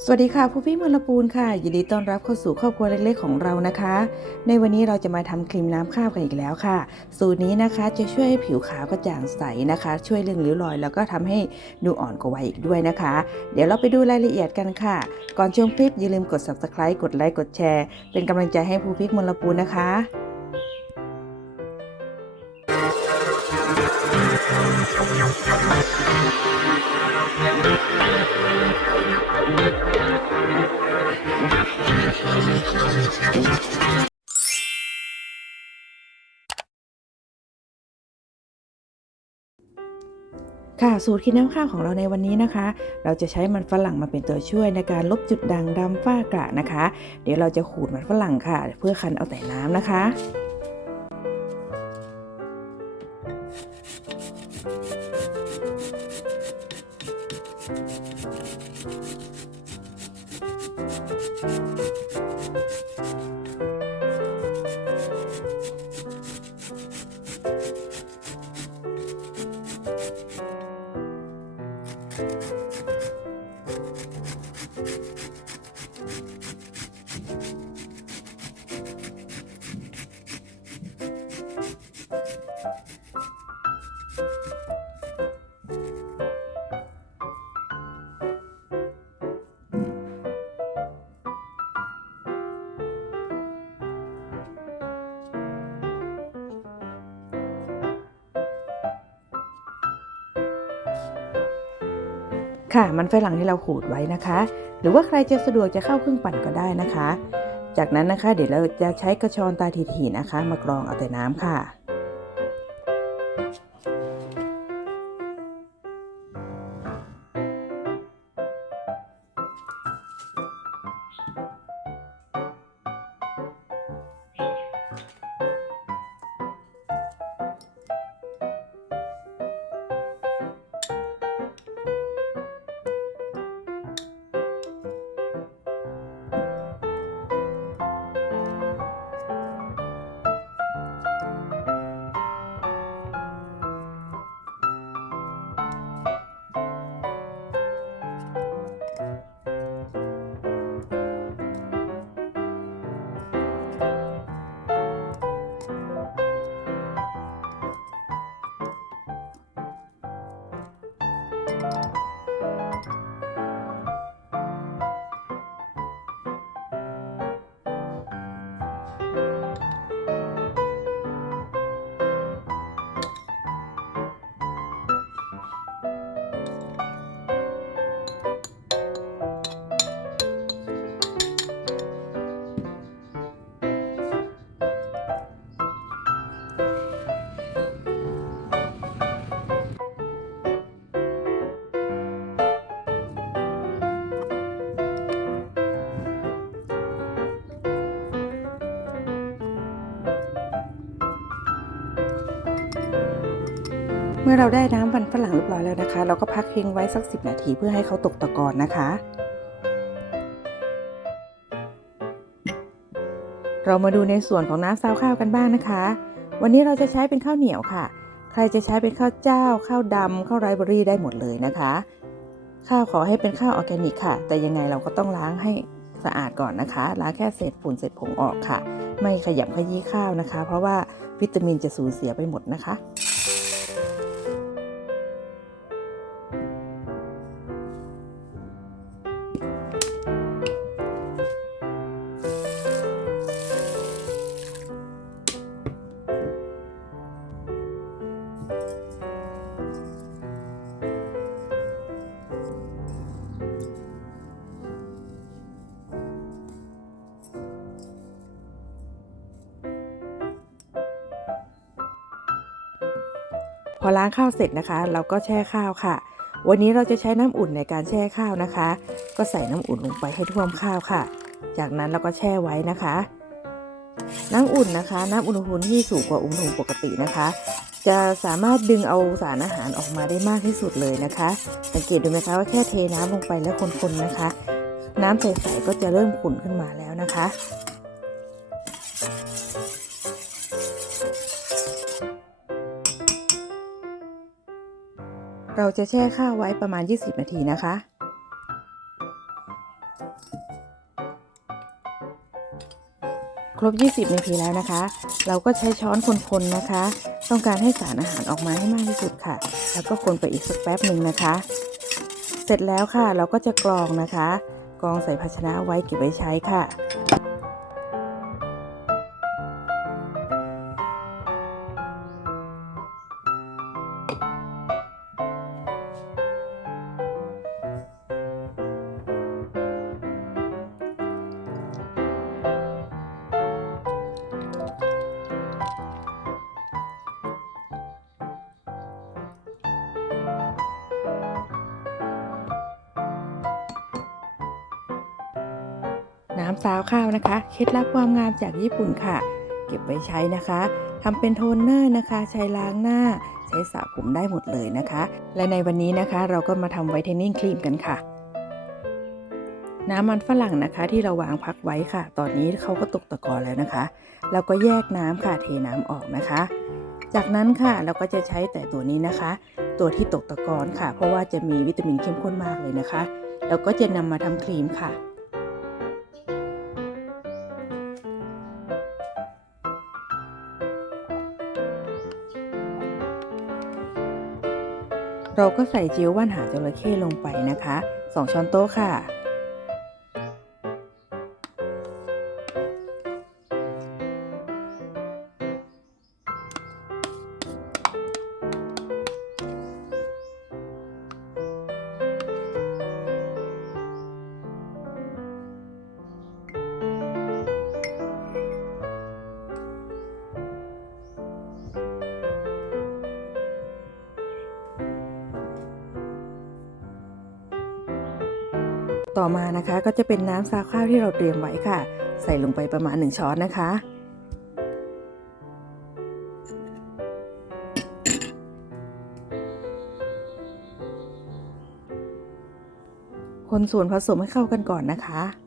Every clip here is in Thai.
สวัสดีค่ะผู้พี่มลปูนค่ะ ยินดีต้อนรับเข้าสู่ครอบครัวเล็กๆของเรานะคะ ในวันนี้เราจะมาทำครีมน้ำข้าวกันอีกแล้วค่ะ สูตรนี้นะคะจะช่วยให้ผิวขาวกระจ่างใสนะคะ ช่วยเรื่องริ้วรอย แล้วก็ทำให้ดูอ่อนกว่าวัยอีกด้วยนะคะ เดี๋ยวเราไปดูรายละเอียดกันค่ะ ก่อนชมคลิปอย่าลืมกด subscribe กดไลค์กดแชร์ เป็นกำลังใจให้ผู้พิกมลปูนนะคะ ค่ะสูตรคิดน้ำข้าวของเราในวันนี้นะคะ เราจะใช้มันฝรั่งมาเป็นตัวช่วยในการลบจุดด่างดำฝ้ากระนะคะ เดี๋ยวเราจะขูดมันฝรั่งค่ะ เพื่อคั้นเอาแต่น้ำนะคะ ค่ะ มันฝรั่งที่เราขูดไว้นะคะ หรือว่าใครจะสะดวกจะเข้าเครื่องปั่นก็ได้นะคะ จากนั้นนะคะ เดี๋ยวเราจะใช้กระชอนตาถีๆนะคะ มากรองเอาแต่น้ำค่ะ เมื่อเราได้น้ำมันฝรั่งเรียบร้อยแล้วนะคะ เราก็พักทิ้งไว้สัก 10 นาทีเพื่อให้เขาตกตะกอนนะคะ เรามาดูในส่วนของน้ำซาวข้าวกันบ้างนะคะ วันนี้เราจะใช้เป็นข้าวเหนียวค่ะ ใครจะใช้เป็นข้าวเจ้า ข้าวดำข้าวไรเบอรี่ได้หมดเลยนะคะ ข้าวขอให้เป็นข้าวออร์แกนิกค่ะ แต่ยังไงเราก็ต้องล้างให้สะอาดก่อนนะคะ ล้างแค่เศษฝุ่นเศษผงออกค่ะ ไม่ขยำขยี้ข้าวนะคะ เพราะว่าวิตามินจะสูญเสียไปหมดนะคะ พอล้างข้าวเสร็จนะคะ เราก็แช่ข้าวค่ะ วันนี้เราจะใช้น้ำอุ่นในการแช่ข้าวนะคะ ก็ใส่น้ำอุ่นลงไปให้ท่วมข้าวค่ะ จากนั้นเราก็แช่ไว้นะคะ น้ำอุ่นนะคะ น้ำอุณหภูมิที่สูงกว่าอุณหภูมิปกตินะคะ จะสามารถดึงเอาสารอาหารออกมาได้มากที่สุดเลยนะคะ สังเกตดูไหมคะว่าแค่เทน้ำลงไปแล้วคนๆนะคะ น้ำใสๆก็จะเริ่มขุ่นขึ้นมาแล้วนะคะ เราจะแช่ข้าวไว้ประมาณ 20 นาทีนะคะ ครบ 20 นาทีแล้วนะคะ เราก็ใช้ช้อนคนๆนะคะ ต้องการให้สารอาหารออกมาให้มากที่สุดค่ะ แล้วก็คนไปอีกสักแป๊บหนึ่งนะคะ เสร็จแล้วค่ะเราก็จะกรองนะคะ กรองใส่ภาชนะไว้เก็บไว้ใช้ค่ะ น้ำซาวข้าวนะคะ เคล็ดลับความงามจากญี่ปุ่นค่ะ เก็บไว้ใช้นะคะทำเป็นโทนเนอร์นะคะ ใช้ล้างหน้า ใช้สระผมได้หมดเลยนะคะ และในวันนี้นะคะ เราก็มาทำไวท์เทนนิ่งครีมกันค่ะ น้ำมันฝรั่งนะคะที่เราวางพักไว้ค่ะ ตอนนี้เขาก็ตกตะกอนแล้วนะคะ เราก็แยกน้ำค่ะเทน้ำออกนะคะ จากนั้นค่ะเราก็จะใช้แต่ตัวนี้นะคะ ตัวที่ตกตะกอนค่ะ เพราะว่าจะมีวิตามินเข้มข้นมากเลยนะคะ แล้วก็จะนำมาทำครีมค่ะ เราก็ใส่เจลว่านหางจระเข้ลงไปนะคะ 2 ช้อนโต๊ะค่ะ ต่อมานะคะก็จะเป็นน้ำซาวข้าวที่เราเตรียมไว้ค่ะ ใส่ลงไปประมาณ 1 ช้อนนะคะ คนส่วนผสมให้เข้ากันก่อนนะคะ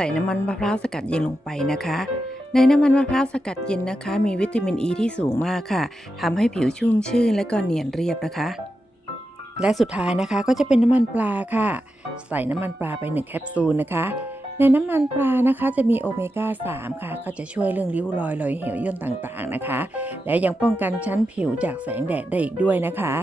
ส่น้ำมันมะพร้าวสกัดเย็นลงไปนะคะ ในน้ำมันมะพร้าวสกัดเย็นนะคะ มีวิตามินอ e ีที่สูงมากค่ะทำให้ผิวชุ่มชื่นและก็เนียนเรียบนะคะ และสุดท้ายนะคะก็จะเป็นน้ำมันปลาค่ะ ใส่น้ำมันปลาไป 1 แคปซูลนะคะในน้ำมันปลานะคะจะมีโอเมก้า 3 ค่ะ ก็จะช่วยเรื่องริ้วรอยรอยเหี่ยวย่นต่างๆนะคะ และยังป้องกันชั้นผิวจากแสงแดดได้อีกด้วยนะคะ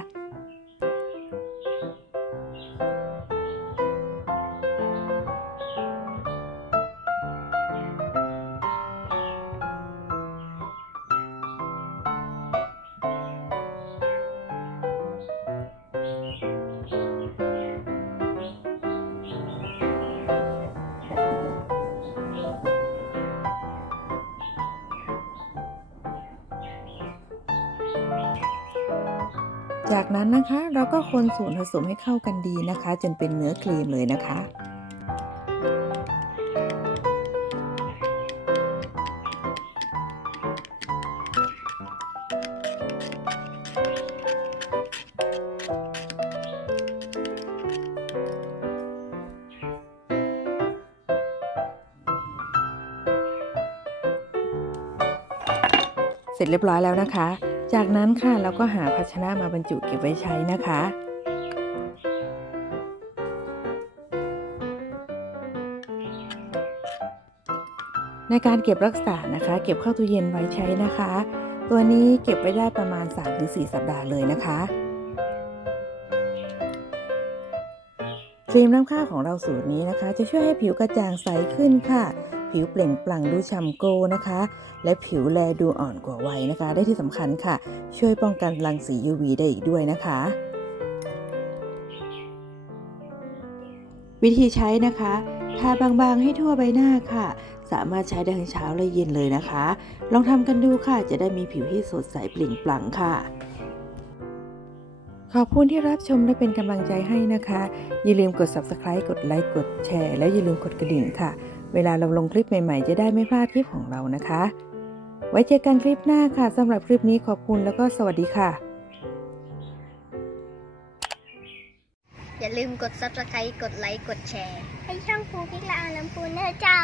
จากนั้นนะคะเราก็คนส่วนผสมให้เข้ากันดีนะคะ จนเป็นเนื้อครีมเลยนะคะ เสร็จเรียบร้อยแล้วนะคะ จากนั้นค่ะเราก็หาภาชนะมาบรรจุเก็บไว้ใช้นะคะ ในการเก็บรักษานะคะ เก็บเข้าตู้เย็นไว้ใช้นะคะ ตัวนี้เก็บไว้ได้ประมาณ 3-4 สัปดาห์เลยนะคะครีมน้ำข้าวของเราสูตรนี้นะคะ จะช่วยให้ผิวกระจ่างใสขึ้นค่ะ ผิวเปล่งปลั่งดูฉ่ำโกนะคะ และผิวแลดูอ่อนกว่าวัยนะคะ ได้ที่สำคัญค่ะ ช่วยป้องกันรังสี UV ได้อีกด้วยนะคะ วิธีใช้นะคะทาบางๆให้ทั่วใบหน้าค่ะ สามารถใช้ได้ทั้งเช้าและเย็นเลยนะคะ ลองทำกันดูค่ะ จะได้มีผิวที่สดใสเปล่งปลั่งค่ะขอบคุณที่รับชมและเป็นกำลังใจให้นะคะ อย่าลืมกด subscribe กดไลค์ กดแชร์ แล้วอย่าลืมกดกระดิ่งค่ะ เวลาเราลงคลิปใหม่ๆ จะได้ไม่พลาดคลิปของเรานะคะ ไว้เจอกันคลิปหน้าค่ะสำหรับคลิปนี้ขอบคุณแล้วก็สวัสดีค่ะ อย่าลืมกด subscribe กดไลค์ กดแชร์ ให้ช่องภูพิกลาลำปูนเนอร์เจ้า